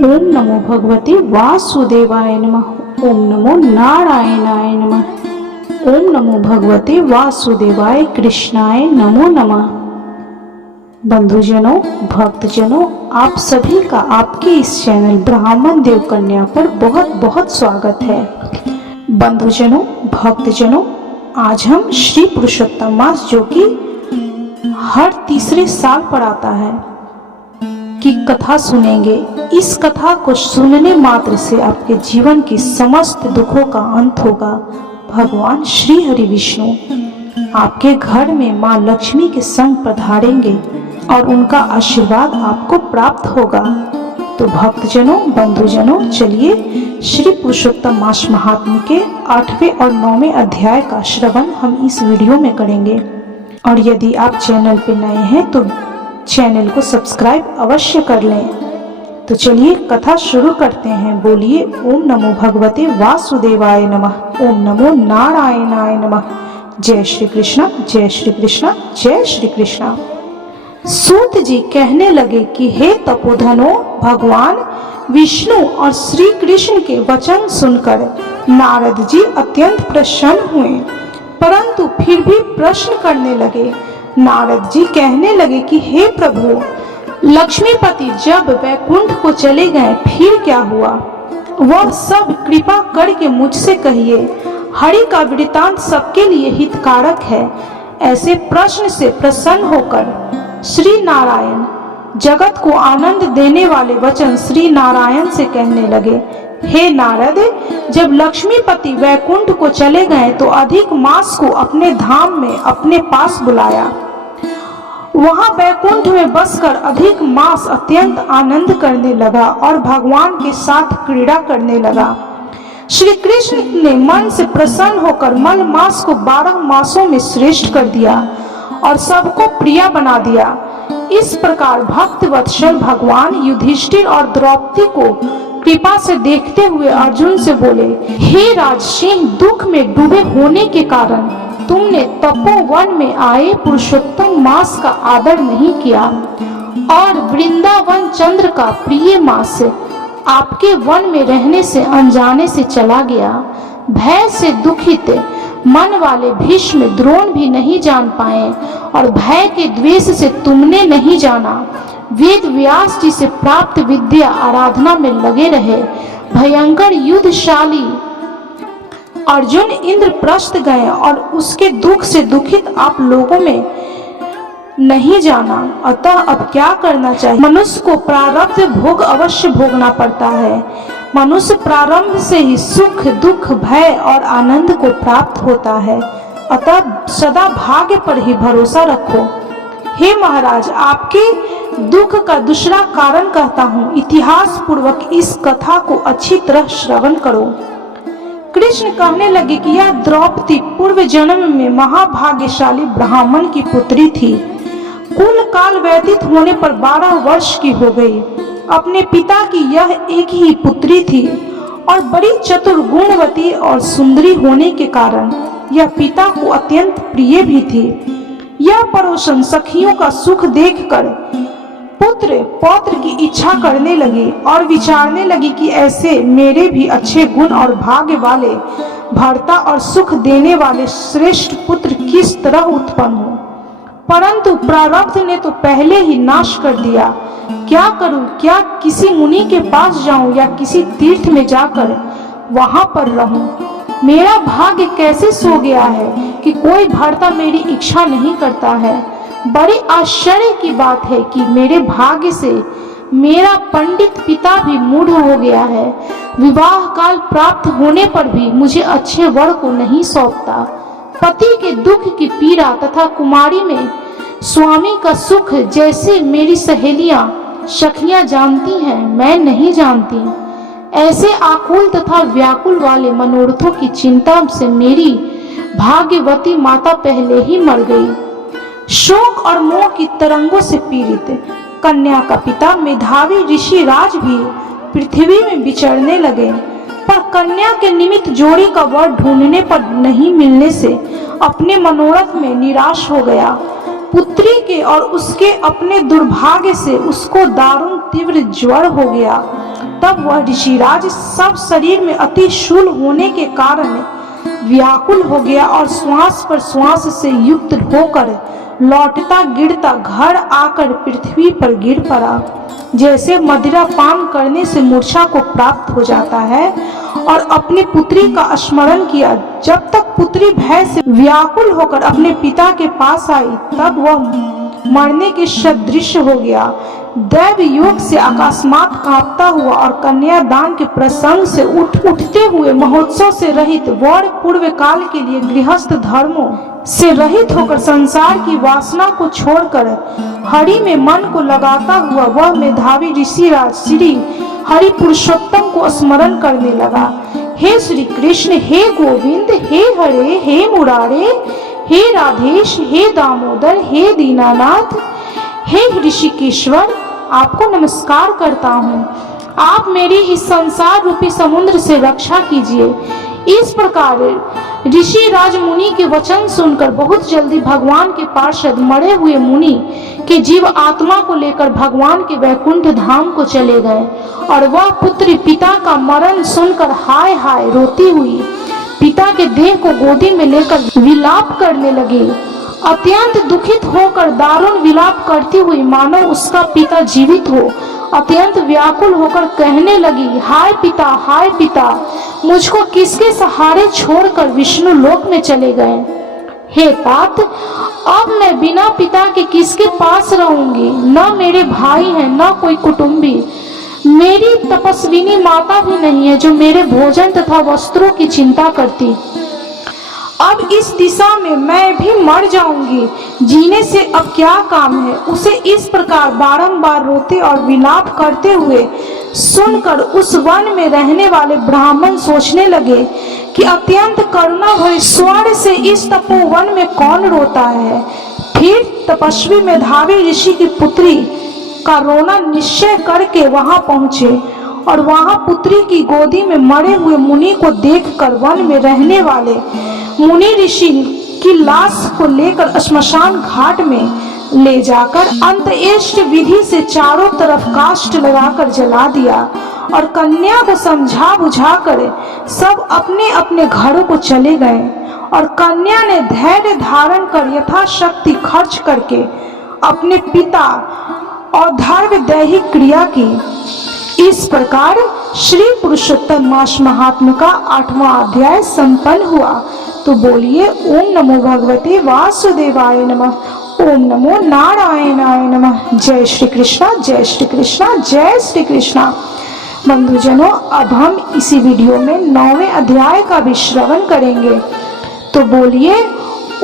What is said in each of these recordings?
ओम नमो भगवते वासुदेवाय नमः। ओम नमो नारायणाय नमः। ओम नमो भगवते वासुदेवाय कृष्णाय नमो नमः। बंधुजनों, भक्तजनों, आप सभी का आपके इस चैनल ब्राह्मण देव कन्या पर बहुत बहुत स्वागत है। बंधुजनों, भक्तजनों, आज हम श्री पुरुषोत्तम मास, जो कि हर तीसरे साल पर आता है, की कथा सुनेंगे। इस कथा को सुनने मात्र से आपके जीवन की समस्त दुखों का अंत होगा। भगवान श्री हरि विष्णु आपके घर में माँ लक्ष्मी के संग पधारेंगे और उनका आशीर्वाद आपको प्राप्त होगा। तो भक्तजनों, बंधुजनों, चलिए श्री पुरुषोत्तम मास महात्म्य के 8वें और 9वें अध्याय का श्रवण हम इस वीडियो में करेंगे। और यदि आप चैनल पर नए हैं तो चैनल को सब्सक्राइब अवश्य कर लें। तो चलिए कथा शुरू करते हैं। बोलिए ओम नमो भगवते वासुदेवाय नमः। ओम नमो नारायणाय नमः। जय श्री कृष्ण, जय श्री कृष्ण, जय श्री कृष्ण। सूत जी कहने लगे कि हे तपोधनो, भगवान विष्णु और श्री कृष्ण के वचन सुनकर नारद जी अत्यंत प्रसन्न हुए, परंतु फिर भी प्रश्न करने लगे। नारद जी कहने लगे कि हे प्रभु, लक्ष्मीपति जब वैकुंठ को चले गए फिर क्या हुआ? वह सब कृपा करके मुझसे कहिए। हरि का वृत्तांत सबके लिए हितकारक है। ऐसे प्रश्न से प्रसन्न होकर श्री नारायण जगत को आनंद देने वाले वचन श्री नारायण से कहने लगे। हे नारद, जब लक्ष्मीपति वैकुंठ को चले गए तो अधिक मास को अपने धाम में अपने पास बुलाया। वहां वैकुंठ में बसकर अधिक मास अत्यंत आनंद करने लगा और भगवान के साथ क्रीड़ा करने लगा। श्री कृष्ण ने मन से प्रसन्न होकर मल मास को 12 मासों में श्रेष्ठ कर दिया और सबको प्रिय बना दिया। इस प्रकार भक्त वत्सल भगवान युधिष्ठिर और द्रौपदी को कृपा से देखते हुए अर्जुन से बोले, हे राजसिंह, दुख में डूबे होने के कारण तुमने तपोवन में आए पुरुषोत्तम मास का आदर नहीं किया और वृंदावन चंद्र का प्रिय मास आपके वन में रहने से अनजाने से चला गया। भय से दुखित मन वाले भीष्म द्रोण भी नहीं जान पाए और भय के द्वेष से तुमने नहीं जाना। वेद व्यास जी से प्राप्त विद्या आराधना में लगे रहे। भयंकर युद्धशाली अर्जुन इंद्रप्रस्थ गए और उसके दुख से दुखित आप लोगों में नहीं जाना। अतः अब क्या करना चाहिए? मनुष्य को प्रारब्ध भोग अवश्य भोगना पड़ता है। मनुष्य प्रारंभ से ही सुख, दुख, भय और आनंद को प्राप्त होता है। अतः सदा भाग्य पर ही भरोसा रखो। हे महाराज, आपके दुख का दूसरा कारण कहता हूँ। इतिहास पूर्वक इस कथा को अच्छी तरह श्रवण करो। कृष्ण कहने लगे कि यह द्रौपदी पूर्व जन्म में महाभाग्यशाली ब्राह्मण की पुत्री थी। कुल काल व्यतीत होने पर 12 वर्ष की हो गई। अपने पिता की यह एक ही पुत्री थी और बड़ी चतुर, गुणवती और सुंदरी होने के कारण यह पिता को अत्यंत प्रिय भी थी। यह पड़ोसन सखियों का सुख देखकर पुत्र पौत्र की इच्छा करने लगी और विचारने लगी कि ऐसे मेरे भी अच्छे गुण और भाग्य वाले, भरता और सुख देने वाले श्रेष्ठ पुत्र किस तरह उत्पन्न हो। परंतु प्रारब्ध ने तो पहले ही नाश कर दिया। क्या करूं? क्या किसी मुनि के पास जाऊं या किसी तीर्थ में जाकर वहां पर रहूं? मेरा भाग्य कैसे सो गया है कि कोई भरता मेरी इच्छा नहीं करता है। बड़ी आश्चर्य की बात है कि मेरे भाग्य से मेरा पंडित पिता भी मूढ़ हो गया है। विवाह काल प्राप्त होने पर भी मुझे अच्छे वर को नहीं सौंपता। पति के दुख की पीड़ा तथा कुमारी में स्वामी का सुख जैसे मेरी सहेलियां सखियां जानती हैं, मैं नहीं जानती। ऐसे आकुल तथा व्याकुल वाले मनोरथों की चिंता से मेरी भाग्यवती माता पहले ही मर गई। शोक और मोह की तरंगों से पीड़ित कन्या का पिता मेधावी ऋषि राज भी पृथ्वी में विचरने लगे, पर कन्या के निमित्त जोड़ी का वर ढूंढने पर नहीं मिलने से अपने मनोरथ में निराश हो गया। पुत्री के और उसके अपने दुर्भाग्य से उसको दारुण तीव्र ज्वर हो गया। तब वह ऋषिराज सब शरीर में अति शूल होने के कारण व्याकुल हो गया और श्वास पर श्वास से युक्त होकर लौटता गिरता घर आकर पृथ्वी पर गिर पड़ा। जैसे मदिरा पान करने से मूर्छा को प्राप्त हो जाता है, और अपनी पुत्री का स्मरण किया। जब तक पुत्री भय से व्याकुल होकर अपने पिता के पास आई, तब वह मरने के सदृश हो गया। दैव योग से अकस्मात कांपता हुआ और कन्यादान के प्रसंग से उठते हुए महोत्सव से रहित वर पूर्व काल के लिए गृहस्थ धर्मों से रहित होकर संसार की वासना को छोड़कर हरि में मन को लगाता हुआ वह मेधावी ऋषिराज श्री हरि पुरुषोत्तम को स्मरण करने लगा। हे श्री कृष्ण, हे गोविंद, हे हरे, हे मुरारे, हे राधेश, हे दामोदर, हे दीनानाथ, हे ऋषिकेश्वर, आपको नमस्कार करता हूँ। आप मेरी इस संसार रूपी समुद्र से रक्षा कीजिए। इस प्रकार ऋषि राज मुनि के वचन सुनकर बहुत जल्दी भगवान के पार्षद मरे हुए मुनि के जीव आत्मा को लेकर भगवान के वैकुंठ धाम को चले गए, और वह पुत्री पिता का मरण सुनकर हाय हाय रोती हुई पिता के देह को गोदी में लेकर विलाप करने लगी। अत्यंत दुखित होकर दारुण विलाप करती हुई मानो उसका पिता जीवित हो, अत्यंत व्याकुल होकर कहने लगी, हाय पिता, मुझको किसके सहारे छोड़कर विष्णु लोक में चले गए। हे तात, अब मैं बिना पिता के किसके पास रहूंगी? न मेरे भाई हैं, न कोई कुटुंबी, मेरी तपस्विनी माता भी नहीं है जो मेरे भोजन तथा वस्त्रों की चिंता करती। अब इस दिशा में मैं भी मर जाऊंगी, जीने से अब क्या काम है। उसे इस प्रकार बारंबार रोते और विलाप करते हुए सुनकर उस वन में रहने वाले ब्राह्मण सोचने लगे कि अत्यंत करुणा भरे स्वर से इस तपोवन में कौन रोता है। फिर तपस्वी मेधावी ऋषि की पुत्री का रोना निश्चय करके वहां पहुंचे, और वहां पुत्री की गोदी में मरे हुए मुनि को देखकर वन में रहने वाले मुनि ऋषि की लाश को लेकर श्मशान घाट में ले जाकर अंत्येष्टि विधि से चारों तरफ काष्ठ लगाकर जला दिया, और कन्या को समझा बुझाकर सब अपने अपने घरों को चले गए। और कन्या ने धैर्य धारण कर यथाशक्ति खर्च करके अपने पिता और धर्म दैहिक क्रिया की। इस प्रकार श्री पुरुषोत्तम मास महात्म्य का 8वां अध्याय संपन्न हुआ। तो बोलिए ओम नमो भगवते वासुदेवाय नमः, ओम नमो नारायणाय नमः। जय श्री कृष्णा, जय श्री कृष्णा, जय श्री कृष्णा। बंधुजनों, अब हम इसी वीडियो में 9वें अध्याय का भी श्रवण करेंगे। तो बोलिए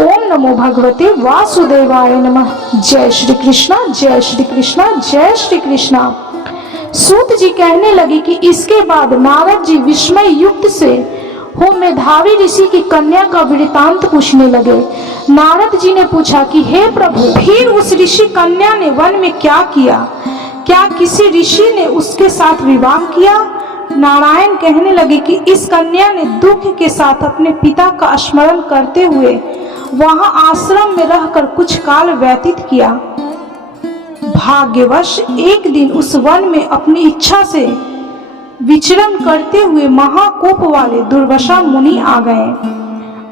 ओम नमो भगवते वासुदेवाय नमः। जय श्री कृष्णा, जय श्री कृष्णा, जय श्री कृष्णा। सूत जी कहने लगे कि इसके बाद नारद जी विस्मय युक्त से हो मेधावी ऋषि की कन्या का वृतांत पूछने लगे। नारद जी ने पूछा कि हे प्रभु, फिर उस ऋषि कन्या ने वन में क्या किया? क्या किसी ऋषि ने उसके साथ विवाह किया? नारायण कहने लगे कि इस कन्या ने दुख के साथ अपने पिता का स्मरण करते हुए वहां आश्रम में रहकर कुछ काल व्यतीत किया। भाग्यवश एक दिन उस वन में अपनी इच्छा से विचरण करते हुए महाकोप वाले दुर्वासा मुनि आ गए।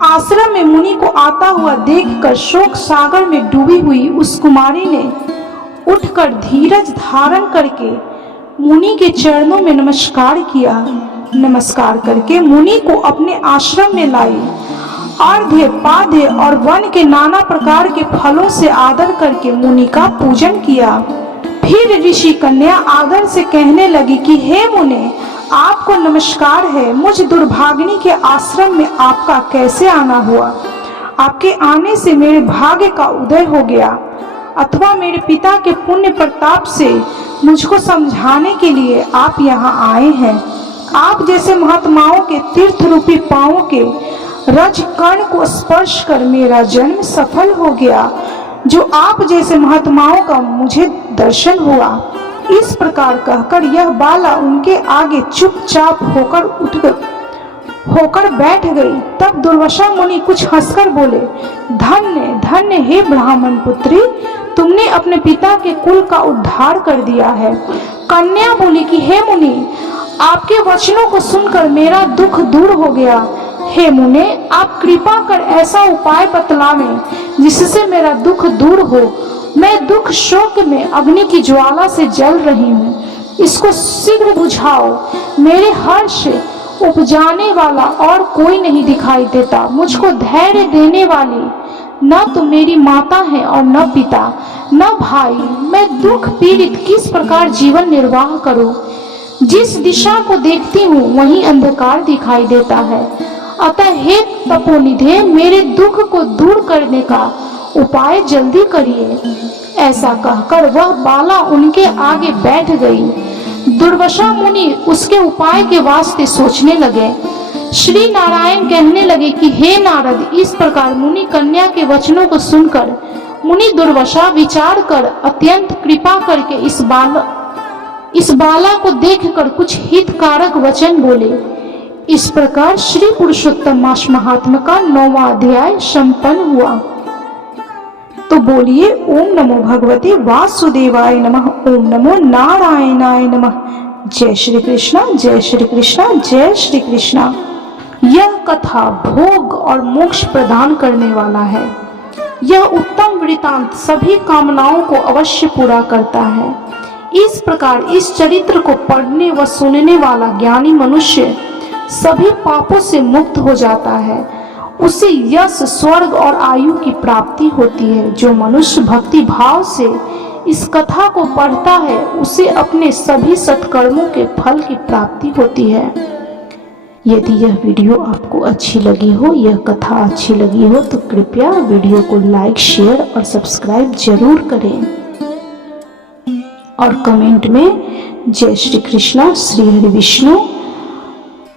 आश्रम में मुनि को आता हुआ देखकर शोक सागर में डूबी हुई उस कुमारी ने उठकर धीरज धारण करके मुनि के चरणों में नमस्कार किया। नमस्कार करके मुनि को अपने आश्रम में लाई। अर्घ्य पाद्य और वन के नाना प्रकार के फलों से आदर करके मुनि का पूजन किया। फिर ऋषि कन्या आदर से कहने लगी कि हे मुने, आपको नमस्कार है। मुझ दुर्भागिनी के आश्रम में आपका कैसे आना हुआ? आपके आने से मेरे भाग्य का उदय हो गया, अथवा मेरे पिता के पुण्य प्रताप से मुझको समझाने के लिए आप यहाँ आए हैं। आप जैसे महात्माओं के तीर्थ रूपी पांवों के रज कर्ण को स्पर्श कर मेरा जन्म सफल हो गया। जो आप जैसे महात्माओं का मुझे दर्शन हुआ। इस प्रकार कहकर यह बाला उनके आगे चुपचाप होकर बैठ गई। तब दुर्वासा मुनि कुछ हंसकर बोले, धन्य धन्य हे ब्राह्मण पुत्री, तुमने अपने पिता के कुल का उद्धार कर दिया है। कन्या बोली कि हे मुनि, आपके वचनों को सुनकर मेरा दुख दूर हो गया। हे मुने, आप कृपा कर ऐसा उपाय बतलावें जिससे मेरा दुख दूर हो। मैं दुख शोक में अग्नि की ज्वाला से जल रही हूँ, इसको शीघ्र बुझाओ। मेरे हर्ष उपजाने वाला और कोई नहीं दिखाई देता। मुझको धैर्य देने वाली न तो मेरी माता है और न पिता न भाई। मैं दुख पीड़ित किस प्रकार जीवन निर्वाह करूं? जिस दिशा को देखती हूँ वहीं अंधकार दिखाई देता है। अतः हे तपोनिधे, मेरे दुख को दूर करने का उपाय जल्दी करिए। ऐसा कहकर वह बाला उनके आगे बैठ गई। दुर्वासा मुनि उसके उपाय के वास्ते सोचने लगे। श्री नारायण कहने लगे कि हे नारद, इस प्रकार मुनि कन्या के वचनों को सुनकर मुनि दुर्वासा विचार कर अत्यंत कृपा करके इस बाला को देखकर कुछ हितकारक वचन बोले। इस प्रकार श्री पुरुषोत्तम मास महात्म्य का 9वां अध्याय संपन्न हुआ। तो बोलिए ओम नमो भगवते वासुदेवाय नमः, ओम नमो नारायणाय नमः। जय श्री कृष्णा, जय श्री कृष्णा, जय श्री कृष्णा। यह कथा भोग और मोक्ष प्रदान करने वाला है। यह उत्तम वृतांत सभी कामनाओं को अवश्य पूरा करता है। इस प्रकार इस चरित्र को पढ़ने व सुनने वाला ज्ञानी मनुष्य सभी पापों से मुक्त हो जाता है। उसे यश, स्वर्ग और आयु की प्राप्ति होती है। जो मनुष्य भक्ति भाव से इस कथा को पढ़ता है उसे अपने सभी सत्कर्मों के फल की प्राप्ति होती है। यदि यह वीडियो आपको अच्छी लगी हो, यह कथा अच्छी लगी हो तो कृपया वीडियो को लाइक, शेयर और सब्सक्राइब जरूर करें और कमेंट में जय श्री कृष्णा, श्री हरि विष्णु।